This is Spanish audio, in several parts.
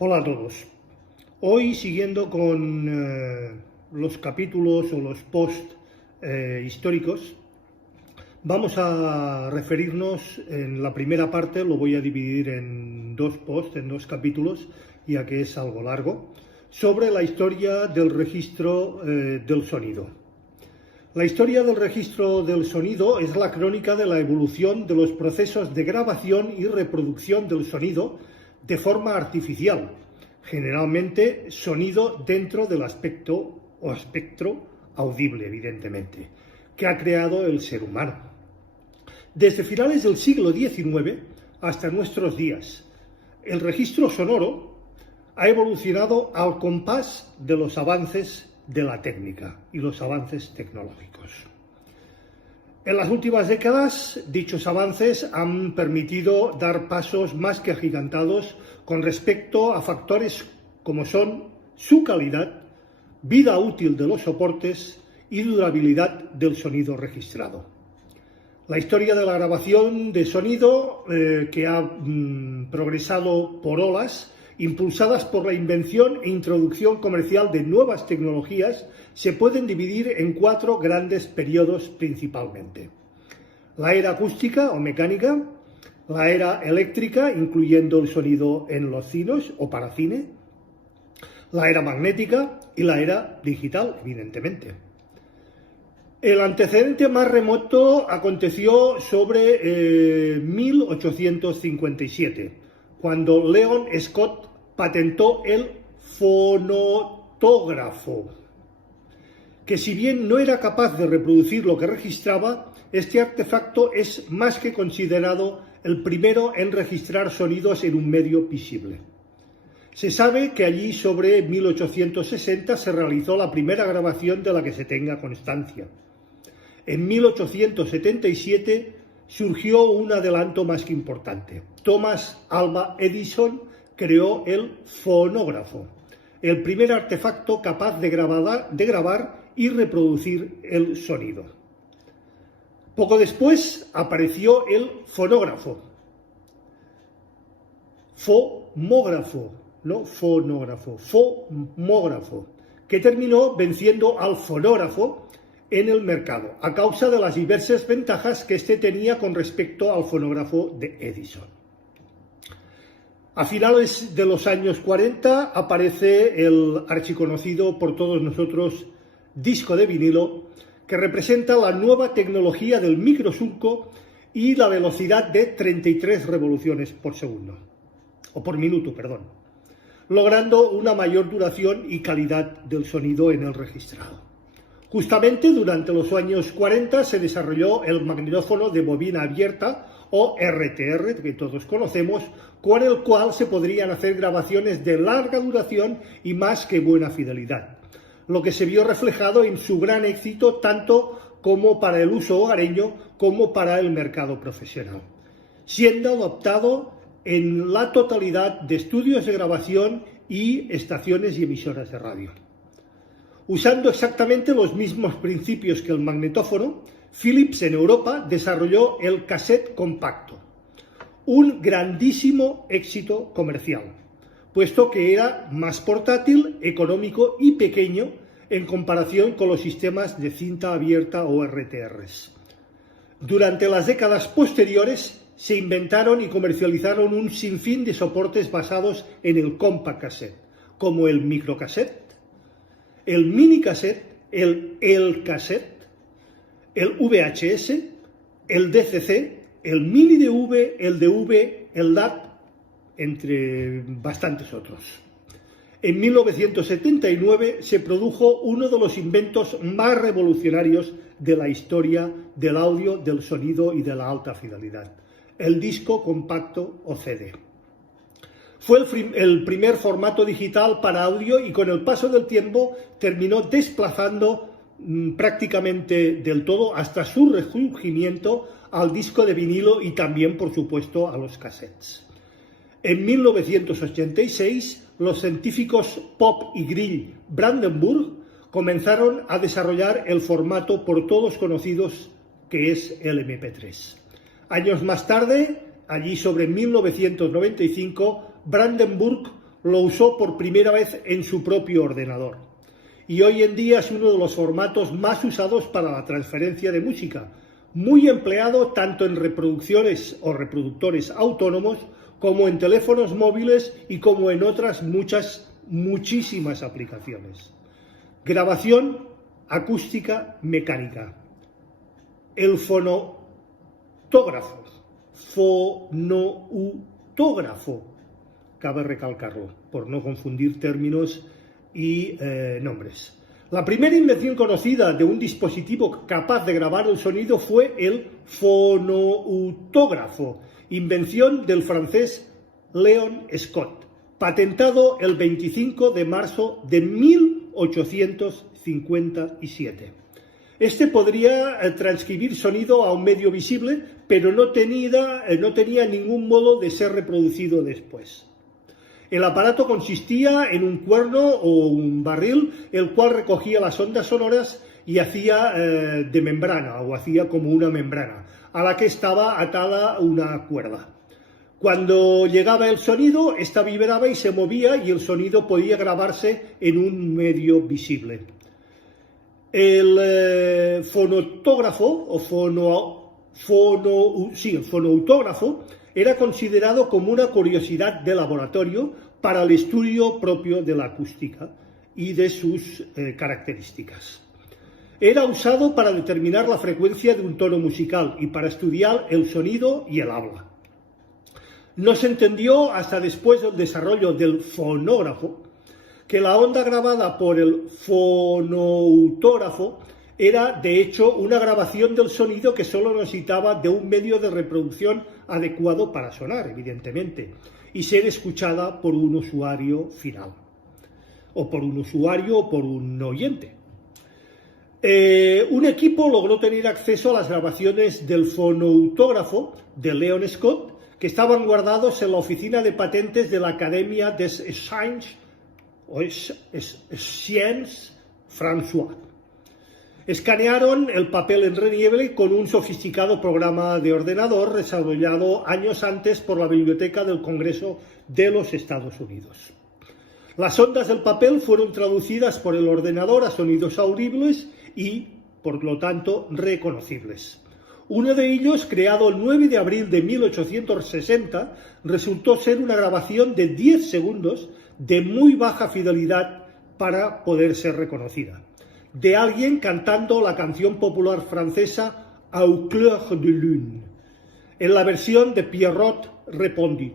Hola a todos. Hoy, siguiendo con los capítulos o los posts históricos, vamos a referirnos en la primera parte, lo voy a dividir en dos posts, en dos capítulos, ya que es algo largo, sobre la historia del registro del sonido. La historia del registro del sonido es la crónica de la evolución de los procesos de grabación y reproducción del sonido de forma artificial, generalmente sonido dentro del aspecto o espectro audible, evidentemente, que ha creado el ser humano. Desde finales del siglo XIX hasta nuestros días, el registro sonoro ha evolucionado al compás de los avances de la técnica y los avances tecnológicos. En las últimas décadas, dichos avances han permitido dar pasos más que agigantados con respecto a factores como son su calidad, vida útil de los soportes y durabilidad del sonido registrado. La historia de la grabación de sonido que ha progresado por olas, impulsadas por la invención e introducción comercial de nuevas tecnologías, se pueden dividir en cuatro grandes periodos principalmente. La era acústica o mecánica, la era eléctrica, incluyendo el sonido en los cines o para cine, la era magnética y la era digital, evidentemente. El antecedente más remoto aconteció sobre 1857, cuando Leon Scott patentó el fonotógrafo, que si bien no era capaz de reproducir lo que registraba, este artefacto es más que considerado el primero en registrar sonidos en un medio visible. Se sabe que allí sobre 1860 se realizó la primera grabación de la que se tenga constancia. En 1877 surgió un adelanto más que importante. Thomas Alva Edison creó el fonógrafo, el primer artefacto capaz de grabar y reproducir el sonido. Poco después apareció el fonógrafo, fomógrafo, que terminó venciendo al fonógrafo en el mercado, a causa de las diversas ventajas que éste tenía con respecto al fonógrafo de Edison. A finales de los años 40 aparece el archiconocido por todos nosotros disco de vinilo, que representa la nueva tecnología del microsurco y la velocidad de 33 revoluciones por segundo, o por minuto, perdón, logrando una mayor duración y calidad del sonido en el registrado. Justamente durante los años 40 se desarrolló el magnetófono de bobina abierta, o RTR, que todos conocemos, con el cual se podrían hacer grabaciones de larga duración y más que buena fidelidad, lo que se vio reflejado en su gran éxito tanto como para el uso hogareño como para el mercado profesional, siendo adoptado en la totalidad de estudios de grabación y estaciones y emisoras de radio. Usando exactamente los mismos principios que el magnetófono, Philips en Europa desarrolló el cassette compacto, un grandísimo éxito comercial, puesto que era más portátil, económico y pequeño en comparación con los sistemas de cinta abierta o RTRs. Durante las décadas posteriores se inventaron y comercializaron un sinfín de soportes basados en el compact cassette, como el microcassette, el minicassette, el cassette, el VHS, el DCC, el mini DV, el DV, el DAT, entre bastantes otros. En 1979 se produjo uno de los inventos más revolucionarios de la historia del audio, del sonido y de la alta fidelidad, el disco compacto o CD. Fue el primer formato digital para audio y con el paso del tiempo terminó desplazando prácticamente del todo hasta su resurgimiento al disco de vinilo y también, por supuesto, a los cassettes. En 1986, los científicos Pop y Grill Brandenburg comenzaron a desarrollar el formato por todos conocidos que es el MP3. Años más tarde, allí sobre 1995, Brandenburg lo usó por primera vez en su propio ordenador. Y hoy en día es uno de los formatos más usados para la transferencia de música, muy empleado tanto en reproducciones o reproductores autónomos como en teléfonos móviles y como en otras muchísimas aplicaciones. Grabación acústica mecánica. El fonautógrafo. Cabe recalcarlo, por no confundir términos y nombres. La primera invención conocida de un dispositivo capaz de grabar el sonido fue el fonautógrafo, invención del francés Léon Scott, patentado el 25 de marzo de 1857. Este podría transcribir sonido a un medio visible, pero no tenía ningún modo de ser reproducido después. El aparato consistía en un cuerno o un barril, el cual recogía las ondas sonoras y hacía de membrana, o hacía como una membrana, a la que estaba atada una cuerda. Cuando llegaba el sonido, esta vibraba y se movía y el sonido podía grabarse en un medio visible. El fonautógrafo o fonautógrafo era considerado como una curiosidad de laboratorio para el estudio propio de la acústica y de sus características. Era usado para determinar la frecuencia de un tono musical y para estudiar el sonido y el habla. No se entendió hasta después del desarrollo del fonógrafo que la onda grabada por el fonautógrafo era, de hecho, una grabación del sonido que solo necesitaba de un medio de reproducción adecuado para sonar, evidentemente, y ser escuchada por un usuario final, o por un usuario o por un oyente. Un equipo logró tener acceso a las grabaciones del fonautógrafo de Léon Scott, que estaban guardados en la oficina de patentes de la Academia des Sciences François. Escanearon el papel en relieve con un sofisticado programa de ordenador desarrollado años antes por la Biblioteca del Congreso de los Estados Unidos. Las ondas del papel fueron traducidas por el ordenador a sonidos audibles y, por lo tanto, reconocibles. Uno de ellos, creado el 9 de abril de 1860, resultó ser una grabación de 10 segundos de muy baja fidelidad para poder ser reconocida, de alguien cantando la canción popular francesa Au clair de lune, en la versión de Pierrot Répondit.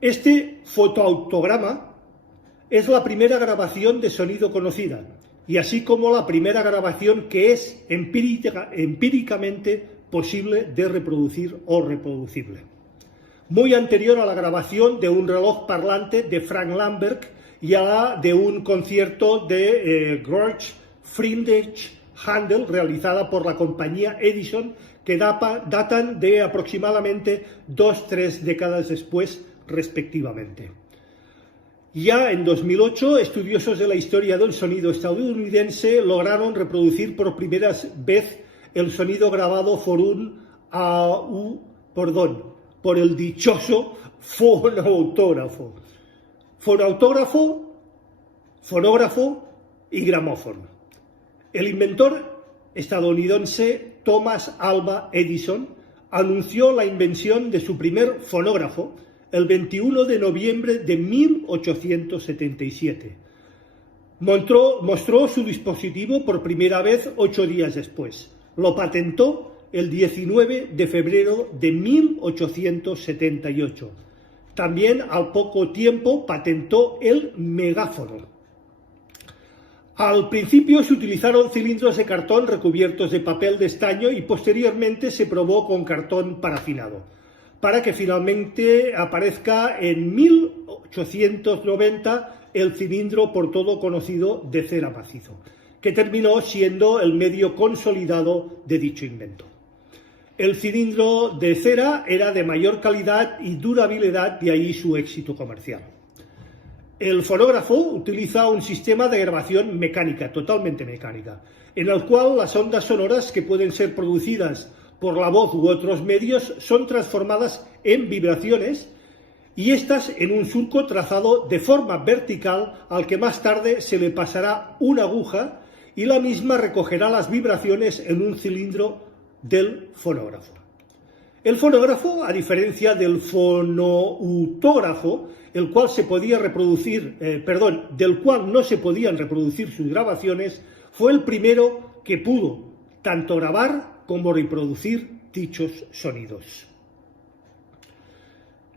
Este fotoautograma es la primera grabación de sonido conocida, y así como la primera grabación que es empíricamente posible de reproducir o reproducible. Muy anterior a la grabación de un reloj parlante de Frank Lambert y a la de un concierto de Georg Friedrich Händel realizada por la compañía Edison, que datan de aproximadamente 2-3 décadas después, respectivamente. Ya en 2008, estudiosos de la historia del sonido estadounidense lograron reproducir por primera vez el sonido grabado por el dichoso fonautógrafo. Fonógrafo y gramófono. El inventor estadounidense Thomas Alva Edison anunció la invención de su primer fonógrafo el 21 de noviembre de 1877. Mostró su dispositivo por primera vez 8 días después. Lo patentó el 19 de febrero de 1878. También al poco tiempo patentó el megáfono. Al principio se utilizaron cilindros de cartón recubiertos de papel de estaño y posteriormente se probó con cartón parafinado, para que finalmente aparezca en 1890 el cilindro por todo conocido de cera macizo, que terminó siendo el medio consolidado de dicho invento. El cilindro de cera era de mayor calidad y durabilidad, de ahí su éxito comercial. El fonógrafo utiliza un sistema de grabación mecánica, totalmente mecánica, en el cual las ondas sonoras que pueden ser producidas por la voz u otros medios son transformadas en vibraciones y estas en un surco trazado de forma vertical al que más tarde se le pasará una aguja y la misma recogerá las vibraciones en un cilindro del fonógrafo. El fonógrafo, a diferencia del fonoutógrafo, del cual no se podían reproducir sus grabaciones, fue el primero que pudo tanto grabar como reproducir dichos sonidos.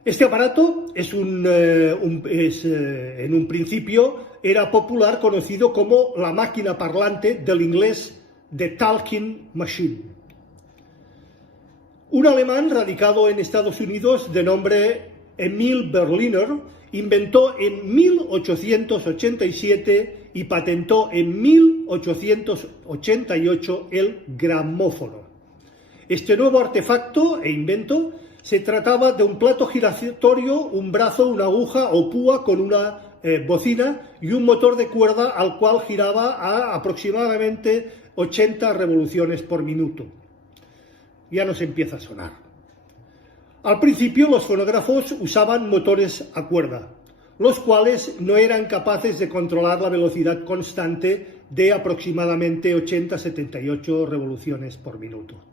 Este aparato en un principio era popular, conocido como la máquina parlante, del inglés The Talking Machine. Un alemán radicado en Estados Unidos de nombre Emil Berliner inventó en 1887 y patentó en 1888 el gramófono. Este nuevo artefacto e invento se trataba de un plato giratorio, un brazo, una aguja o púa con una bocina y un motor de cuerda al cual giraba a aproximadamente 80 revoluciones por minuto. Ya nos empieza a sonar. Al principio los fonógrafos usaban motores a cuerda, los cuales no eran capaces de controlar la velocidad constante de aproximadamente 80-78 revoluciones por minuto.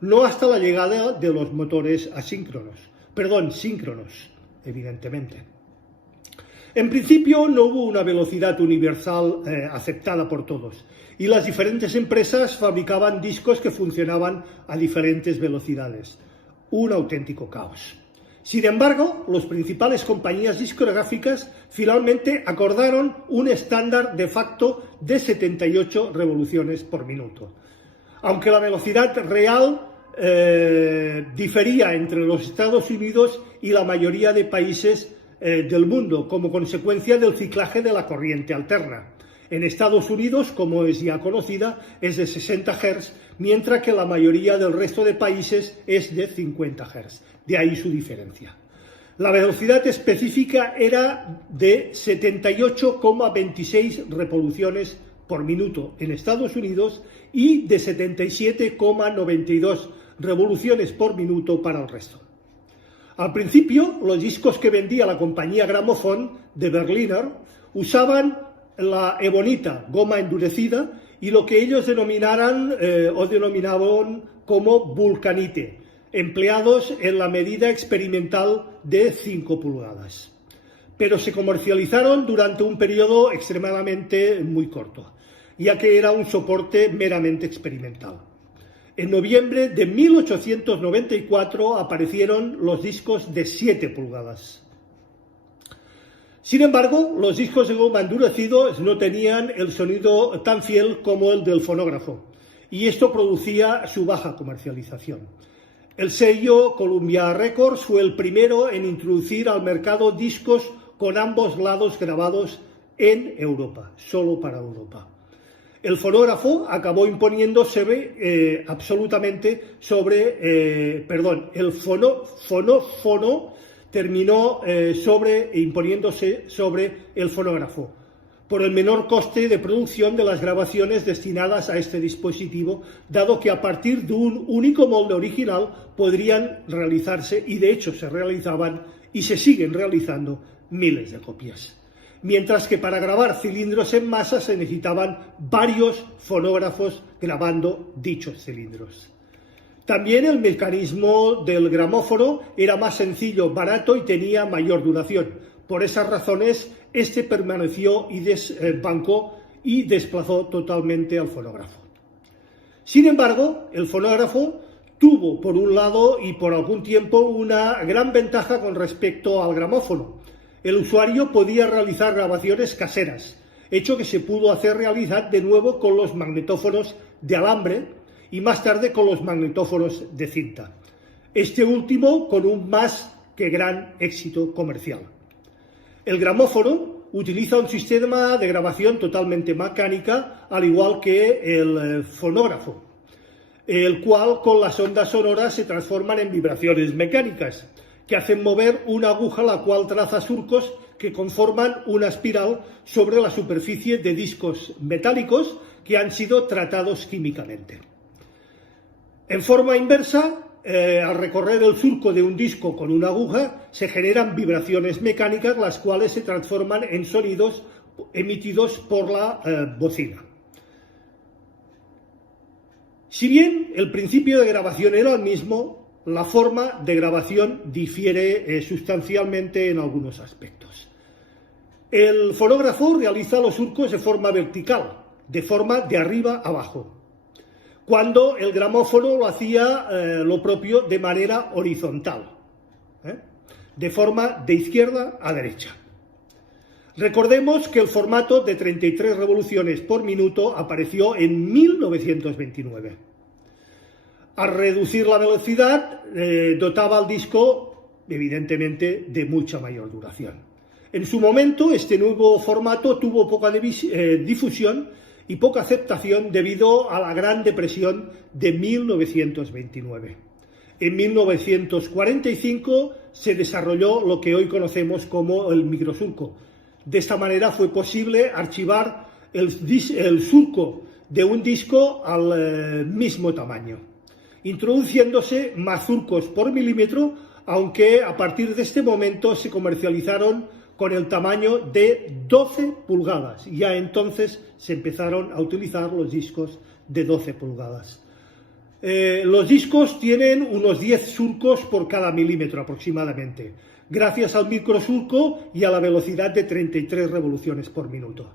No hasta la llegada de los motores síncronos, evidentemente. En principio no hubo una velocidad universal aceptada por todos, y las diferentes empresas fabricaban discos que funcionaban a diferentes velocidades. Un auténtico caos. Sin embargo, las principales compañías discográficas finalmente acordaron un estándar de facto de 78 revoluciones por minuto. Aunque la velocidad real difería entre los Estados Unidos y la mayoría de países del mundo como consecuencia del ciclaje de la corriente alterna. En Estados Unidos, como es ya conocida, es de 60 Hz, mientras que la mayoría del resto de países es de 50 Hz. De ahí su diferencia. La velocidad específica era de 78,26 revoluciones por minuto en Estados Unidos y de 77,92 revoluciones por minuto para el resto. Al principio, los discos que vendía la compañía Gramophone de Berliner usaban la ebonita, goma endurecida, y lo que ellos denominaban como vulcanite, empleados en la medida experimental de 5 pulgadas. Pero se comercializaron durante un periodo extremadamente muy corto, ya que era un soporte meramente experimental. En noviembre de 1894 aparecieron los discos de 7 pulgadas. Sin embargo, los discos de goma endurecidos no tenían el sonido tan fiel como el del fonógrafo, y esto producía su baja comercialización. El sello Columbia Records fue el primero en introducir al mercado discos con ambos lados grabados en Europa, solo para Europa. El fonógrafo acabó imponiéndose absolutamente sobre, el fonófono terminó imponiéndose sobre el fonógrafo, por el menor coste de producción de las grabaciones destinadas a este dispositivo, dado que a partir de un único molde original podrían realizarse, y de hecho se realizaban y se siguen realizando, miles de copias. Mientras que para grabar cilindros en masa se necesitaban varios fonógrafos grabando dichos cilindros. También el mecanismo del gramófono era más sencillo, barato y tenía mayor duración. Por esas razones, este permaneció y desbancó y desplazó totalmente al fonógrafo. Sin embargo, el fonógrafo tuvo, por un lado y por algún tiempo, una gran ventaja con respecto al gramófono. El usuario podía realizar grabaciones caseras, hecho que se pudo hacer realidad de nuevo con los magnetófonos de alambre y más tarde con los magnetófonos de cinta. Este último con un más que gran éxito comercial. El gramófono utiliza un sistema de grabación totalmente mecánica, al igual que el fonógrafo, el cual con las ondas sonoras se transforman en vibraciones mecánicas, que hacen mover una aguja la cual traza surcos que conforman una espiral sobre la superficie de discos metálicos que han sido tratados químicamente. En forma inversa, al recorrer el surco de un disco con una aguja, se generan vibraciones mecánicas, las cuales se transforman en sonidos emitidos por la bocina. Si bien el principio de grabación era el mismo, la forma de grabación difiere sustancialmente en algunos aspectos. El fonógrafo realiza los surcos de forma vertical, de forma de arriba a abajo, cuando el gramófono lo hacía lo propio de manera horizontal, de forma de izquierda a derecha. Recordemos que el formato de 33 revoluciones por minuto apareció en 1929. Al reducir la velocidad, dotaba al disco, evidentemente, de mucha mayor duración. En su momento, este nuevo formato tuvo poca difusión y poca aceptación debido a la Gran Depresión de 1929. En 1945 se desarrolló lo que hoy conocemos como el microsurco. De esta manera fue posible archivar el surco de un disco al mismo tamaño, introduciéndose más surcos por milímetro, aunque a partir de este momento se comercializaron con el tamaño de 12 pulgadas. Ya entonces se empezaron a utilizar los discos de 12 pulgadas. Los discos tienen unos 10 surcos por cada milímetro aproximadamente, gracias al microsurco y a la velocidad de 33 revoluciones por minuto.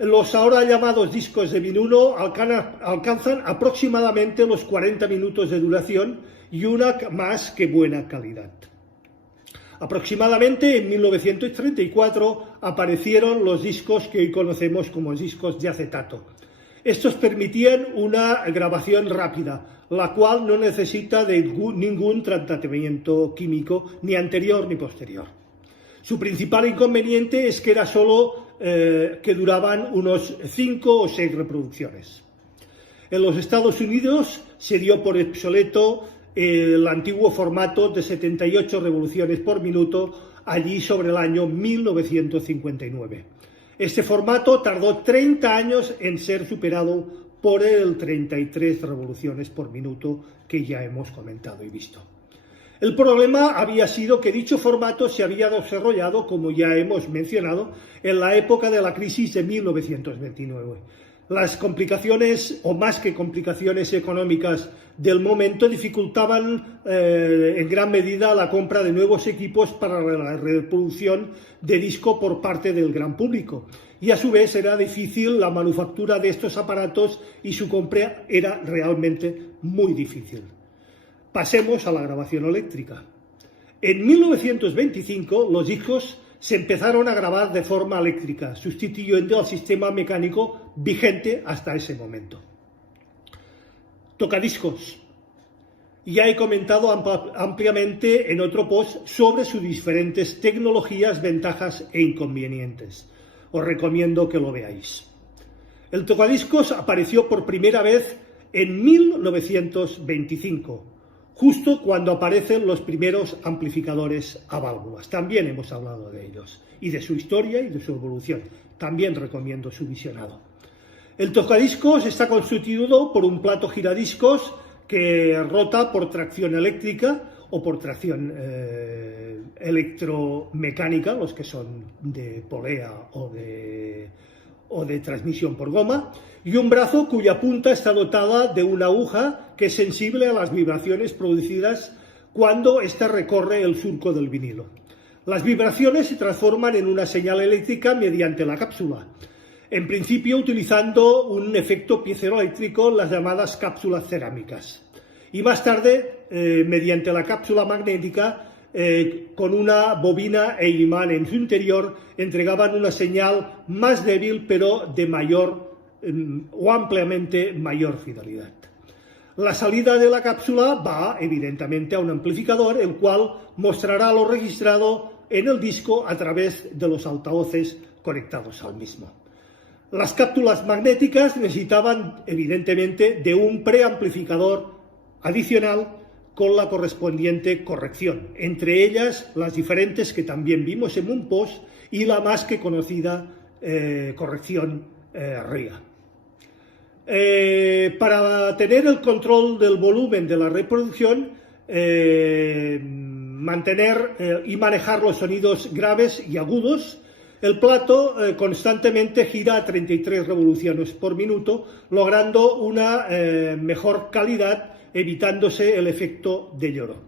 Los ahora llamados discos de vinilo alcanzan aproximadamente los 40 minutos de duración y una más que buena calidad. Aproximadamente en 1934 aparecieron los discos que hoy conocemos como discos de acetato. Estos permitían una grabación rápida, la cual no necesita de ningún tratamiento químico, ni anterior ni posterior. Su principal inconveniente es que era solo que duraban unos 5 o 6 reproducciones. En los Estados Unidos se dio por obsoleto el antiguo formato de 78 revoluciones por minuto, allí sobre el año 1959. Este formato tardó 30 años en ser superado por el 33 revoluciones por minuto que ya hemos comentado y visto. El problema había sido que dicho formato se había desarrollado, como ya hemos mencionado, en la época de la crisis de 1929. Las complicaciones, o más que complicaciones económicas del momento, dificultaban en gran medida la compra de nuevos equipos para la reproducción de disco por parte del gran público. Y a su vez era difícil la manufactura de estos aparatos y su compra era realmente muy difícil. Pasemos a la grabación eléctrica. En 1925 los discos se empezaron a grabar de forma eléctrica, sustituyendo al sistema mecánico vigente hasta ese momento. Tocadiscos. Ya he comentado ampliamente en otro post sobre sus diferentes tecnologías, ventajas e inconvenientes. Os recomiendo que lo veáis. El tocadiscos apareció por primera vez en 1925, justo cuando aparecen los primeros amplificadores a válvulas. También hemos hablado de ellos y de su historia y de su evolución. También recomiendo su visionado. El tocadiscos está constituido por un plato giradiscos que rota por tracción eléctrica o por tracción electromecánica, los que son de polea o de transmisión por goma, y un brazo cuya punta está dotada de una aguja que es sensible a las vibraciones producidas cuando ésta recorre el surco del vinilo. Las vibraciones se transforman en una señal eléctrica mediante la cápsula, en principio utilizando un efecto piezoeléctrico, las llamadas cápsulas cerámicas, y más tarde mediante la cápsula magnética con una bobina e imán en su interior entregaban una señal más débil pero de mayor o ampliamente mayor fidelidad. La salida de la cápsula va evidentemente a un amplificador, el cual mostrará lo registrado en el disco a través de los altavoces conectados al mismo. Las cápsulas magnéticas necesitaban evidentemente de un preamplificador adicional con la correspondiente corrección, entre ellas las diferentes que también vimos en un post y la más que conocida corrección RIA. Para tener el control del volumen de la reproducción, mantener y manejar los sonidos graves y agudos, el plato constantemente gira a 33 revoluciones por minuto, logrando una mejor calidad, evitándose el efecto de lloro.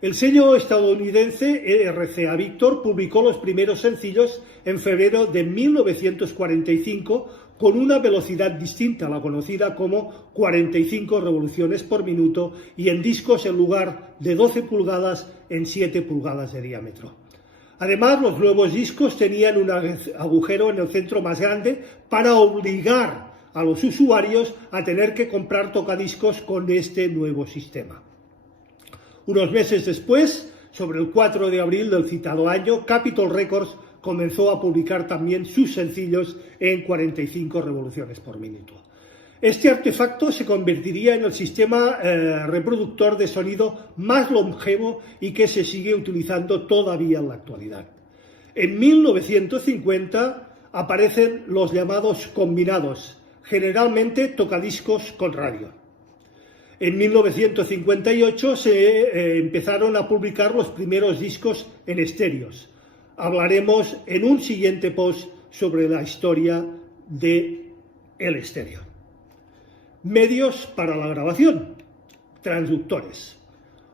El sello estadounidense RCA Victor publicó los primeros sencillos en febrero de 1945 con una velocidad distinta, la conocida como 45 revoluciones por minuto, y en discos en lugar de 12 pulgadas en 7 pulgadas de diámetro. Además, los nuevos discos tenían un agujero en el centro más grande para obligar a los usuarios a tener que comprar tocadiscos con este nuevo sistema. Unos meses después, sobre el 4 de abril del citado año, Capitol Records comenzó a publicar también sus sencillos en 45 revoluciones por minuto. Este artefacto se convertiría en el sistema reproductor de sonido más longevo y que se sigue utilizando todavía en la actualidad. En 1950 aparecen los llamados combinados, generalmente tocadiscos con radio. En 1958 se empezaron a publicar los primeros discos en estéreos. Hablaremos en un siguiente post sobre la historia del estéreo. Medios para la grabación. Transductores.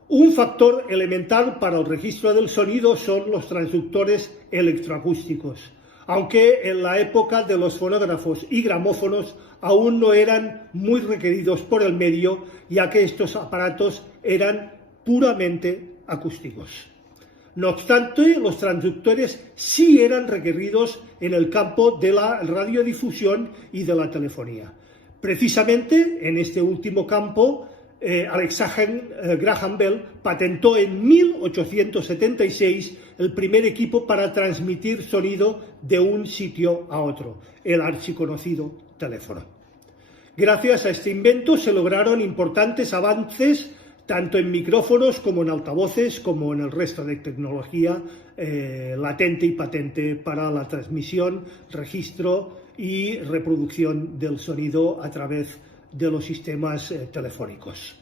Un factor elemental para el registro del sonido son los transductores electroacústicos, aunque en la época de los fonógrafos y gramófonos aún no eran muy requeridos por el medio, ya que estos aparatos eran puramente acústicos. No obstante, los transductores sí eran requeridos en el campo de la radiodifusión y de la telefonía. Precisamente en este último campo, Alexander Graham Bell patentó en 1876 el primer equipo para transmitir sonido de un sitio a otro, el archiconocido teléfono. Gracias a este invento se lograron importantes avances tanto en micrófonos como en altavoces, como en el resto de tecnología latente y patente para la transmisión, registro y reproducción del sonido a través de los sistemas telefónicos.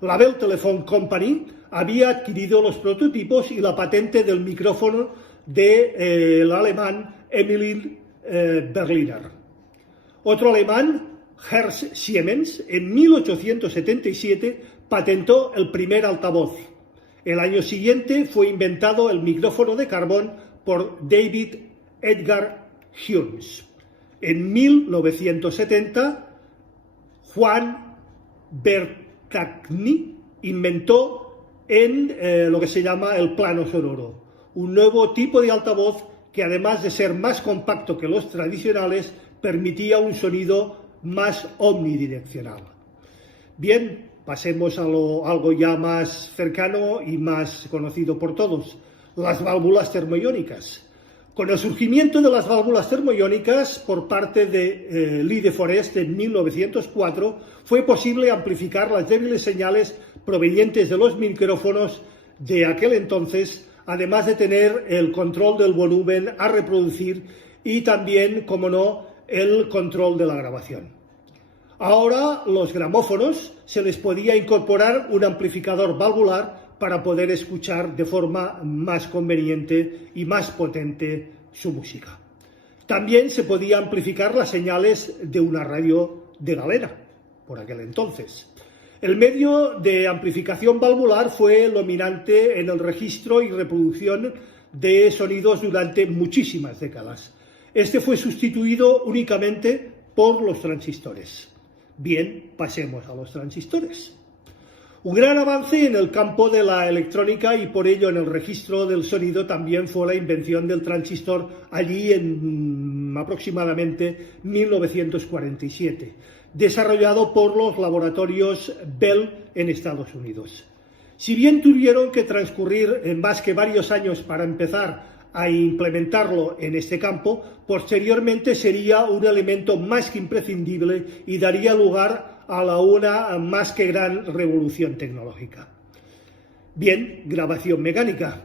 La Bell Telephone Company había adquirido los prototipos y la patente del micrófono del alemán Emil Berliner. Otro alemán, Ernst Siemens, en 1877 patentó el primer altavoz. El año siguiente fue inventado el micrófono de carbón por David Edgar Hughes. En 1970, Juan Bertagni inventó lo que se llama el plano sonoro, un nuevo tipo de altavoz que, además de ser más compacto que los tradicionales, permitía un sonido más omnidireccional. Bien, pasemos a algo ya más cercano y más conocido por todos, las válvulas termoiónicas. Con el surgimiento de las válvulas termoiónicas por parte de Lee de Forest en 1904, fue posible amplificar las débiles señales provenientes de los micrófonos de aquel entonces, además de tener el control del volumen a reproducir y también, como no, el control de la grabación. Ahora, los gramófonos se les podía incorporar un amplificador valvular para poder escuchar de forma más conveniente y más potente su música. También se podía amplificar las señales de una radio de galena, por aquel entonces. El medio de amplificación valvular fue el dominante en el registro y reproducción de sonidos durante muchísimas décadas. Este fue sustituido únicamente por los transistores. Bien, pasemos a los transistores. Un gran avance en el campo de la electrónica y por ello en el registro del sonido también fue la invención del transistor allí en aproximadamente 1947, desarrollado por los laboratorios Bell en Estados Unidos. Si bien tuvieron que transcurrir más que varios años para empezar a implementarlo en este campo, posteriormente sería un elemento más que imprescindible y daría lugar a una más que gran revolución tecnológica. Bien, grabación mecánica.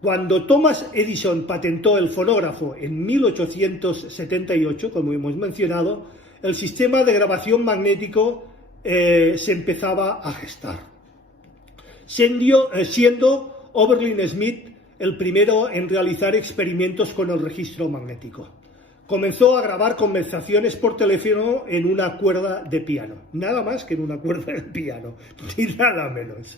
Cuando Thomas Edison patentó el fonógrafo en 1878, como hemos mencionado, el sistema de grabación magnético se empezaba a gestar, siendo Oberlin Smith el primero en realizar experimentos con el registro magnético. Comenzó a grabar conversaciones por teléfono en una cuerda de piano, nada más que en una cuerda de piano, ni nada menos.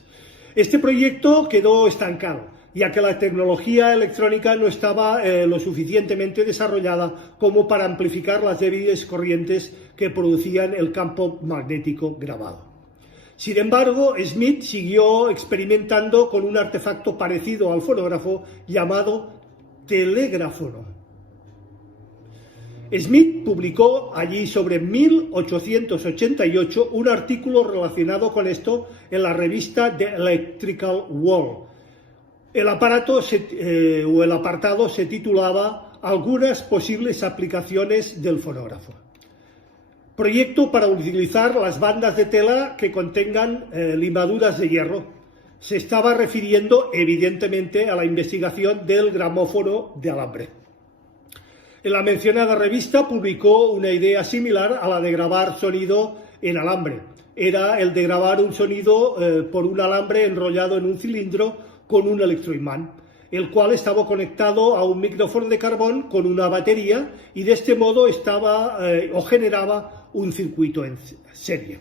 Este proyecto quedó estancado, ya que la tecnología electrónica no estaba lo suficientemente desarrollada como para amplificar las débiles corrientes que producían el campo magnético grabado. Sin embargo, Smith siguió experimentando con un artefacto parecido al fonógrafo llamado telegráfono. Smith publicó allí sobre 1888 un artículo relacionado con esto en la revista The Electrical World. El apartado se titulaba Algunas posibles aplicaciones del fonógrafo. Proyecto para utilizar las bandas de tela que contengan limaduras de hierro. Se estaba refiriendo evidentemente a la investigación del gramófono de alambre. En la mencionada revista publicó una idea similar a la de grabar sonido en alambre. Era el de grabar un sonido por un alambre enrollado en un cilindro con un electroimán, el cual estaba conectado a un micrófono de carbón con una batería y de este modo generaba un circuito en serie.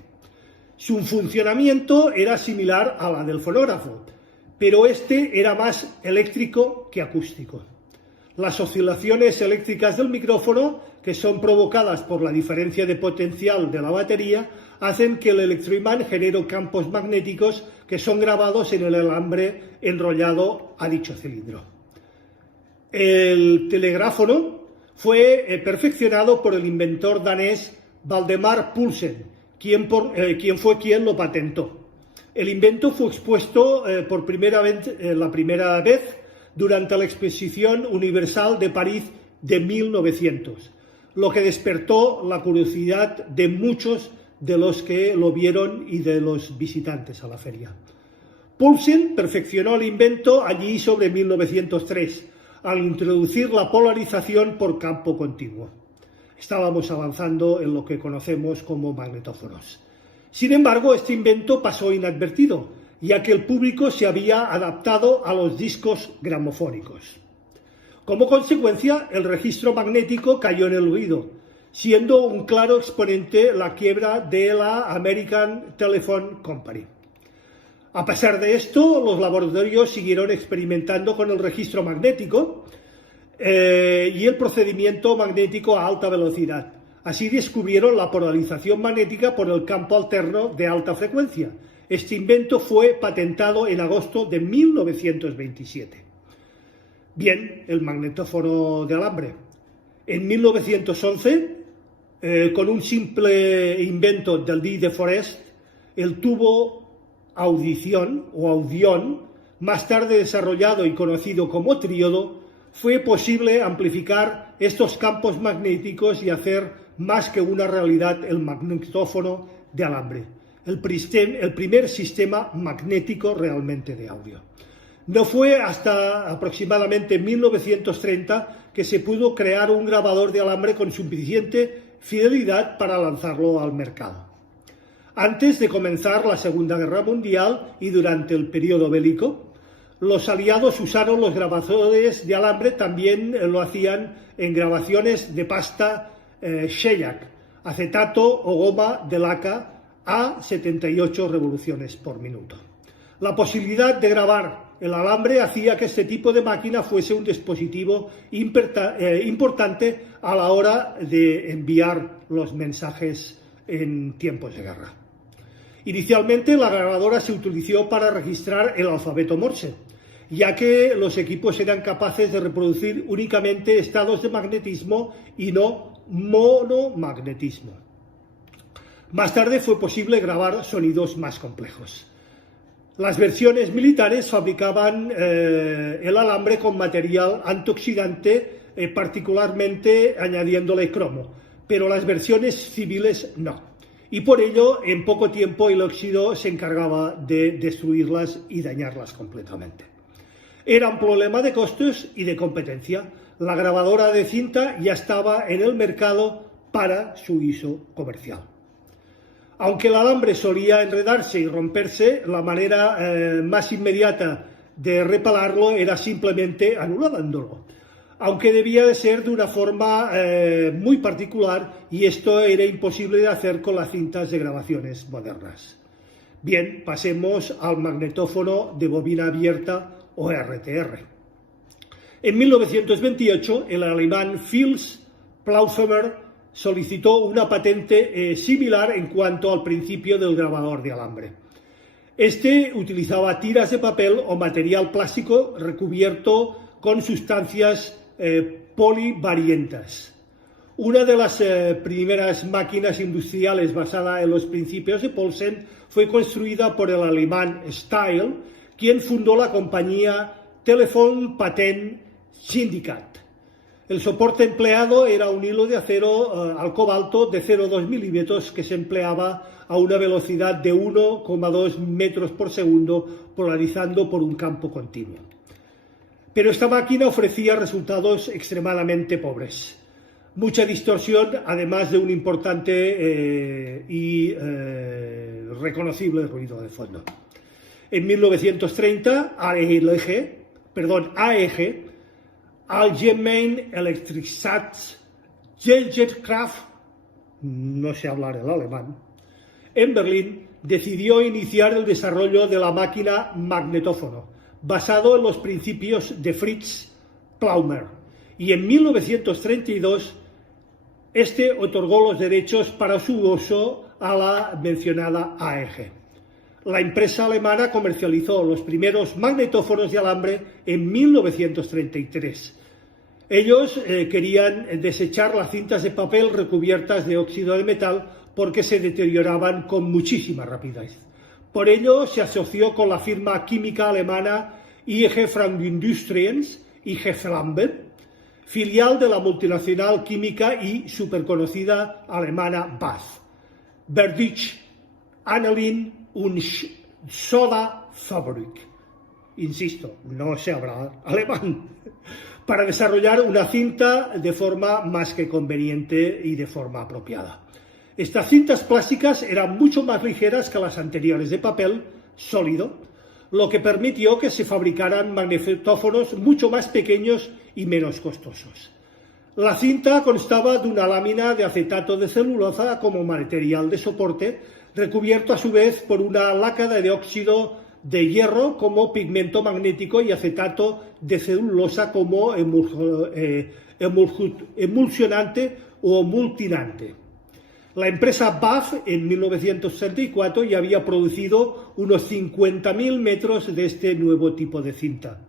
Su funcionamiento era similar a la del fonógrafo, pero este era más eléctrico que acústico. Las oscilaciones eléctricas del micrófono, que son provocadas por la diferencia de potencial de la batería, hacen que el electroimán genere campos magnéticos que son grabados en el alambre enrollado a dicho cilindro. El telegráfono fue perfeccionado por el inventor danés Valdemar Poulsen, quien fue quien lo patentó. El invento fue expuesto la primera vez durante la Exposición Universal de París de 1900, lo que despertó la curiosidad de muchos de los que lo vieron y de los visitantes a la feria. Poulsen perfeccionó el invento allí sobre 1903, al introducir la polarización por campo continuo. Estábamos avanzando en lo que conocemos como magnetófonos. Sin embargo, este invento pasó inadvertido, ya que el público se había adaptado a los discos gramofónicos. Como consecuencia, el registro magnético cayó en el olvido, siendo un claro exponente la quiebra de la American Telephone Company. A pesar de esto, los laboratorios siguieron experimentando con el registro magnético y el procedimiento magnético a alta velocidad. Así descubrieron la polarización magnética por el campo alterno de alta frecuencia. Este invento fue patentado en agosto de 1927. Bien, el magnetófono de alambre. En 1911, con un simple invento del Guy de Forest, el tubo audición o audión, más tarde desarrollado y conocido como tríodo, fue posible amplificar estos campos magnéticos y hacer más que una realidad el magnetófono de alambre, el primer sistema magnético realmente de audio. No fue hasta aproximadamente 1930 que se pudo crear un grabador de alambre con suficiente fidelidad para lanzarlo al mercado. Antes de comenzar la Segunda Guerra Mundial y durante el periodo bélico, los aliados usaron los grabadores de alambre, también lo hacían en grabaciones de pasta shellac, acetato o goma de laca a 78 revoluciones por minuto. La posibilidad de grabar el alambre hacía que este tipo de máquina fuese un dispositivo importante a la hora de enviar los mensajes en tiempos de guerra. Inicialmente la grabadora se utilizó para registrar el alfabeto Morse, ya que los equipos eran capaces de reproducir únicamente estados de magnetismo y no monomagnetismo. Más tarde fue posible grabar sonidos más complejos. Las versiones militares fabricaban el alambre con material antioxidante, particularmente añadiéndole cromo, pero las versiones civiles no. Y por ello, en poco tiempo, el óxido se encargaba de destruirlas y dañarlas completamente. Era un problema de costos y de competencia. La grabadora de cinta ya estaba en el mercado para su uso comercial. Aunque el alambre solía enredarse y romperse, la manera más inmediata de repararlo era simplemente anulándolo, aunque debía de ser de una forma muy particular, y esto era imposible de hacer con las cintas de grabaciones modernas. Bien, pasemos al magnetófono de bobina abierta o RTR. En 1928, el alemán Fils Plaufemer solicitó una patente similar en cuanto al principio del grabador de alambre. Este utilizaba tiras de papel o material plástico recubierto con sustancias polivarientas. Una de las primeras máquinas industriales basada en los principios de Paulsen fue construida por el alemán Steyl, quien fundó la compañía Telefon Patent Syndikat. El soporte empleado era un hilo de acero al cobalto de 0,2 milímetros que se empleaba a una velocidad de 1,2 metros por segundo, polarizando por un campo continuo. Pero esta máquina ofrecía resultados extremadamente pobres. Mucha distorsión, además de un importante y reconocible ruido de fondo. En 1930, AEG, Allgemeine Elektrizitätsgesellschaft, no sé hablar el alemán, en Berlín decidió iniciar el desarrollo de la máquina magnetófono, basado en los principios de Fritz Plaumer, y en 1932 este otorgó los derechos para su uso a la mencionada AEG. La empresa alemana comercializó los primeros magnetófonos de alambre en 1933. Ellos querían desechar las cintas de papel recubiertas de óxido de metal porque se deterioraban con muchísima rapidez. Por ello se asoció con la firma química alemana IG Frank Industrien, IG Flambe, filial de la multinacional química y superconocida alemana BASF, Verditch, Anilin und Soda Fabrik. Insisto, no sé hablar alemán. Para desarrollar una cinta de forma más que conveniente y de forma apropiada. Estas cintas plásticas eran mucho más ligeras que las anteriores de papel sólido, lo que permitió que se fabricaran magnetófonos mucho más pequeños y menos costosos. La cinta constaba de una lámina de acetato de celulosa como material de soporte, recubierto a su vez por una laca de óxido de hierro como pigmento magnético y acetato de celulosa como emulsionante o multinante. La empresa BASF en 1964 ya había producido unos 50.000 metros de este nuevo tipo de cinta.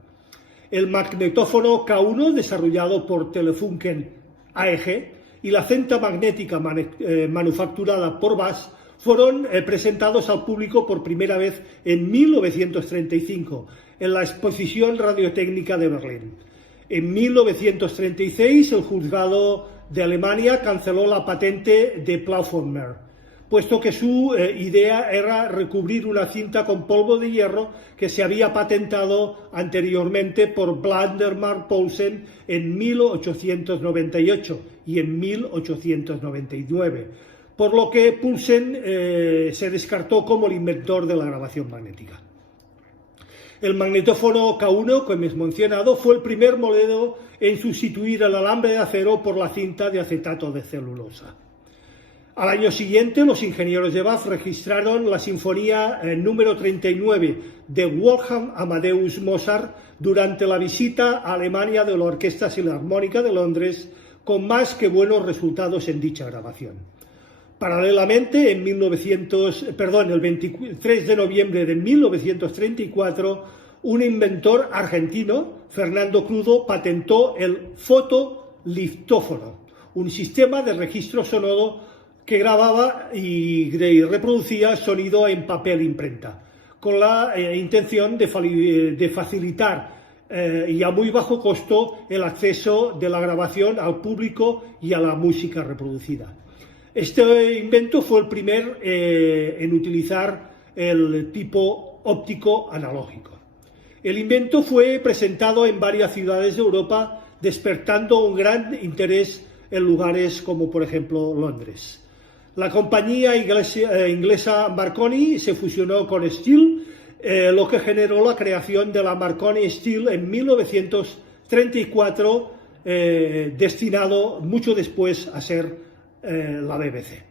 El magnetófono K1, desarrollado por Telefunken AEG, y la cinta magnética manufacturada por BASF fueron presentados al público por primera vez en 1935 en la Exposición Radiotécnica de Berlín. En 1936 el juzgado de Alemania canceló la patente de Plaufemer, puesto que su idea era recubrir una cinta con polvo de hierro que se había patentado anteriormente por Waldemar Paulsen en 1898 y en 1899, por lo que Paulsen se descartó como el inventor de la grabación magnética. El magnetófono K1, como hemos mencionado, fue el primer modelo en sustituir el alambre de acero por la cinta de acetato de celulosa. Al año siguiente, los ingenieros de BASF registraron la Sinfonía número 39 de Wolfgang Amadeus Mozart durante la visita a Alemania de la Orquesta Filarmónica de Londres, con más que buenos resultados en dicha grabación. Paralelamente, el 23 de noviembre de 1934, un inventor argentino, Fernando Crudo, patentó el fotoliftófono, un sistema de registro sonoro que grababa y reproducía sonido en papel imprenta, con la intención de facilitar y a muy bajo costo el acceso de la grabación al público y a la música reproducida. Este invento fue el primer en utilizar el tipo óptico analógico. El invento fue presentado en varias ciudades de Europa, despertando un gran interés en lugares como por ejemplo Londres. La compañía inglesa Marconi se fusionó con Steel, lo que generó la creación de la Marconi Steel en 1934, destinado mucho después a ser la BBC.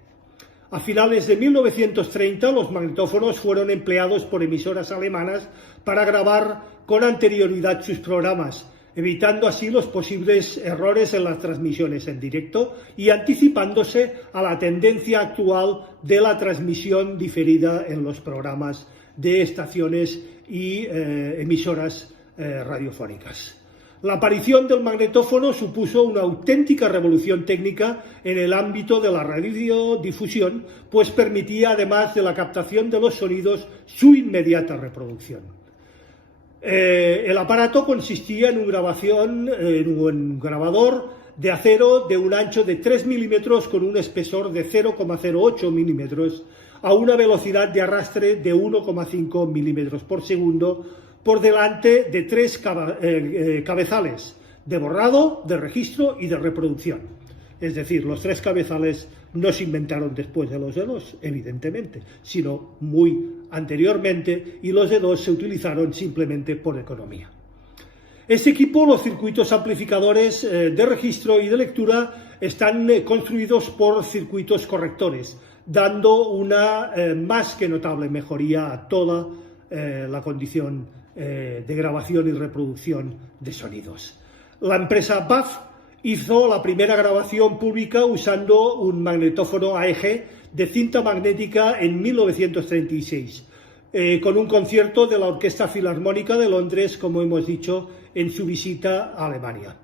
A finales de 1930 los magnetófonos fueron empleados por emisoras alemanas para grabar con anterioridad sus programas, evitando así los posibles errores en las transmisiones en directo y anticipándose a la tendencia actual de la transmisión diferida en los programas de estaciones y emisoras radiofónicas. La aparición del magnetófono supuso una auténtica revolución técnica en el ámbito de la radiodifusión, pues permitía, además de la captación de los sonidos, su inmediata reproducción. El aparato consistía en un grabador de acero de un ancho de 3 milímetros con un espesor de 0,08 milímetros a una velocidad de arrastre de 1,5 milímetros por segundo, por delante de 3 cabezales de borrado, de registro y de reproducción. Es decir, los 3 cabezales no se inventaron después de los dedos, evidentemente, sino muy anteriormente, y los dedos se utilizaron simplemente por economía. Este equipo, los circuitos amplificadores de registro y de lectura, están construidos por circuitos correctores, dando una más que notable mejoría a toda la condición de grabación y reproducción de sonidos. La empresa BAF hizo la primera grabación pública usando un magnetófono AEG de cinta magnética en 1936, con un concierto de la Orquesta Filarmónica de Londres, como hemos dicho, en su visita a Alemania.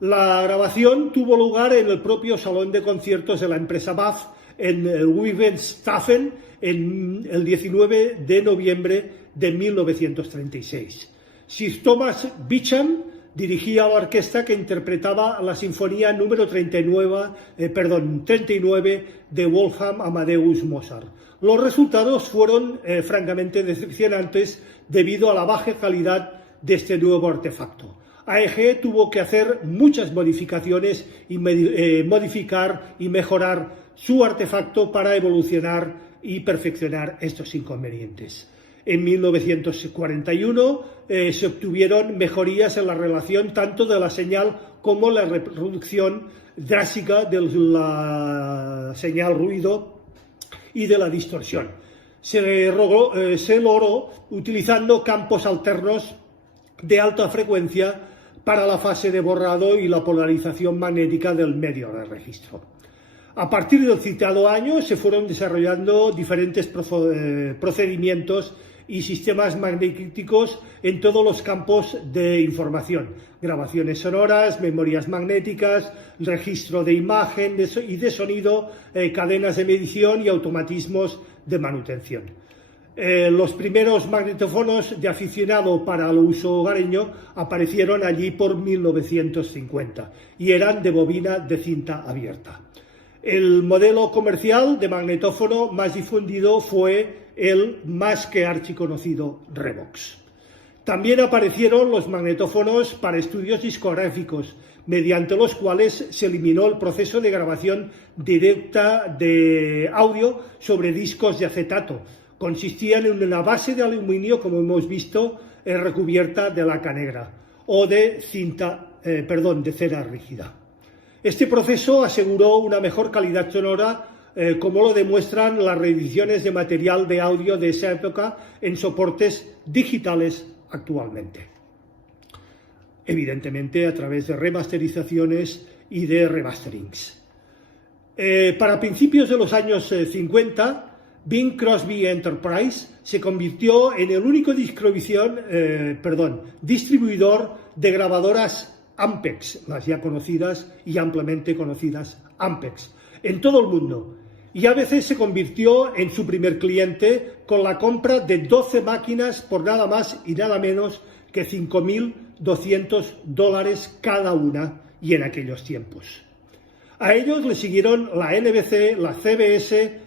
La grabación tuvo lugar en el propio salón de conciertos de la empresa BAF en Wilhelmshaven el 19 de noviembre de 1936. Sir Thomas Beecham dirigía la orquesta que interpretaba la sinfonía número 39 de Wolfgang Amadeus Mozart. Los resultados fueron francamente decepcionantes debido a la baja calidad de este nuevo artefacto. AEG tuvo que hacer muchas modificaciones y modificar y mejorar su artefacto para evolucionar y perfeccionar estos inconvenientes. En 1941 se obtuvieron mejorías en la relación tanto de la señal como la reproducción drástica de la señal ruido y de la distorsión. Se logró utilizando campos alternos de alta frecuencia para la fase de borrado y la polarización magnética del medio de registro. A partir del citado año se fueron desarrollando diferentes procedimientos y sistemas magnéticos en todos los campos de información: grabaciones sonoras, memorias magnéticas, registro de imagen y de sonido, cadenas de medición y automatismos de manutención. Los primeros magnetófonos de aficionado para el uso hogareño aparecieron allí por 1950 y eran de bobina de cinta abierta. El modelo comercial de magnetófono más difundido fue el más que archiconocido Revox. También aparecieron los magnetófonos para estudios discográficos, mediante los cuales se eliminó el proceso de grabación directa de audio sobre discos de acetato. Consistían en una base de aluminio, como hemos visto, recubierta de laca negra o de cera rígida. Este proceso aseguró una mejor calidad sonora, como lo demuestran las reediciones de material de audio de esa época en soportes digitales actualmente. Evidentemente a través de remasterizaciones y de remasterings. Para principios de los años 50, Bing Crosby Enterprise se convirtió en el único distribuidor de grabadoras Ampex, las ya conocidas y ampliamente conocidas Ampex, en todo el mundo, y a veces se convirtió en su primer cliente con la compra de 12 máquinas por nada más y nada menos que $5.200 cada una, y en aquellos tiempos. A ellos le siguieron la NBC, la CBS,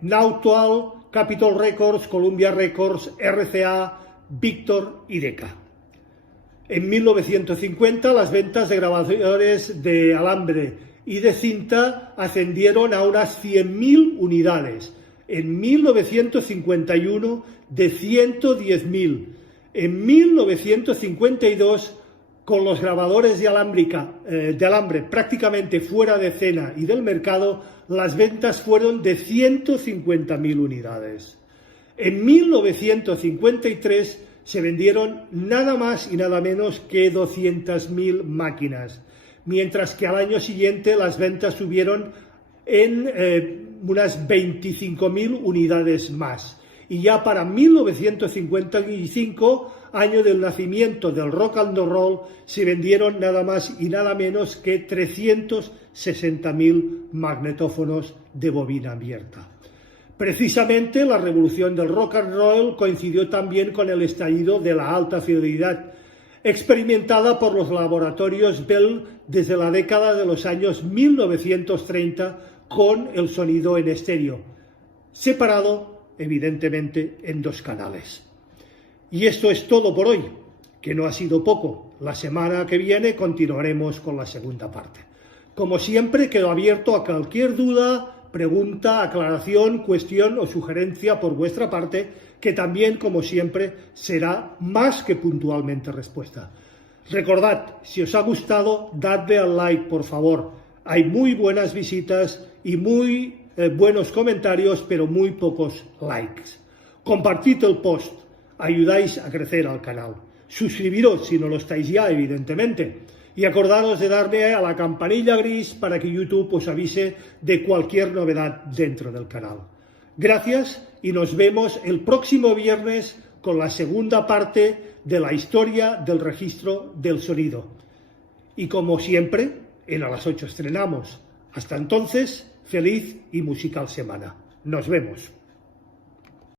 Nautual, Capitol Records, Columbia Records, RCA, Victor y Decca. En 1950 las ventas de grabadores de alambre y de cinta ascendieron a unas 100.000 unidades. En 1951 de 110.000. En 1952, con los grabadores de alambre prácticamente fuera de escena y del mercado, las ventas fueron de 150.000 unidades. En 1953 se vendieron nada más y nada menos que 200.000 máquinas, mientras que al año siguiente las ventas subieron en unas 25.000 unidades más. Y ya para 1955, año del nacimiento del rock and roll, se vendieron nada más y nada menos que 360.000 magnetófonos de bobina abierta. Precisamente la revolución del rock and roll coincidió también con el estallido de la alta fidelidad, experimentada por los laboratorios Bell desde la década de los años 1930 con el sonido en estéreo, separado evidentemente en 2 canales. Y esto es todo por hoy, que no ha sido poco. La semana que viene continuaremos con la segunda parte. Como siempre, quedo abierto a cualquier duda, pregunta, aclaración, cuestión o sugerencia por vuestra parte, que también, como siempre, será más que puntualmente respuesta. Recordad, si os ha gustado, dadle al like, por favor. Hay muy buenas visitas y muy buenos comentarios, pero muy pocos likes. Compartid el post, ayudáis a crecer al canal. Suscribiros si no lo estáis ya, evidentemente. Y acordaros de darle a la campanilla gris para que YouTube os avise de cualquier novedad dentro del canal. Gracias y nos vemos el próximo viernes con la segunda parte de la historia del registro del sonido. Y como siempre, en A las 8 estrenamos. Hasta entonces, feliz y musical semana. Nos vemos.